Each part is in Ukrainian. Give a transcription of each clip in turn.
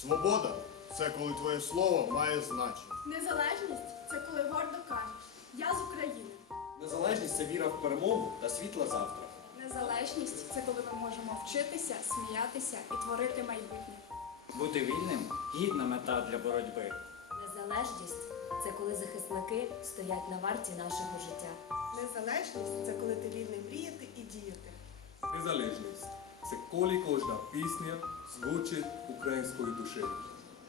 Свобода це коли твоє слово має значення. Незалежність це коли гордо кажеш Я з України. Незалежність це віра в перемогу та світла завтра. Незалежність це коли ми можемо вчитися, сміятися і творити майбутнє. Бути вільним гідна мета для боротьби. Незалежність це коли захисники стоять на варті нашого життя. Незалежність це коли ти вільний мріяти і діяти. Незалежність se kolikor pisnja zvuči ukrajinskoj duši.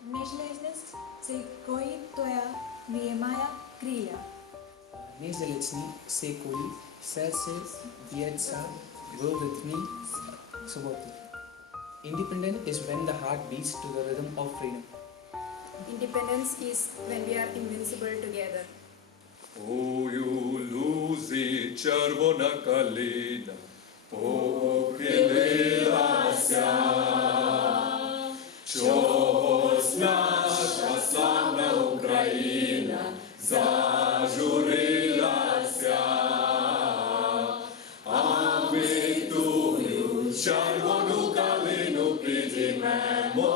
Neželeznost se koji toja vijemaja krija. Neželezní se koji srce djeca vruditni svoti. Independent is when the heart beats to the rhythm of freedom. Independence is when we are invincible together. Uju luzi červona kalina, po наша славна Україна зажурилася, а ми тую червону калину підіймемо.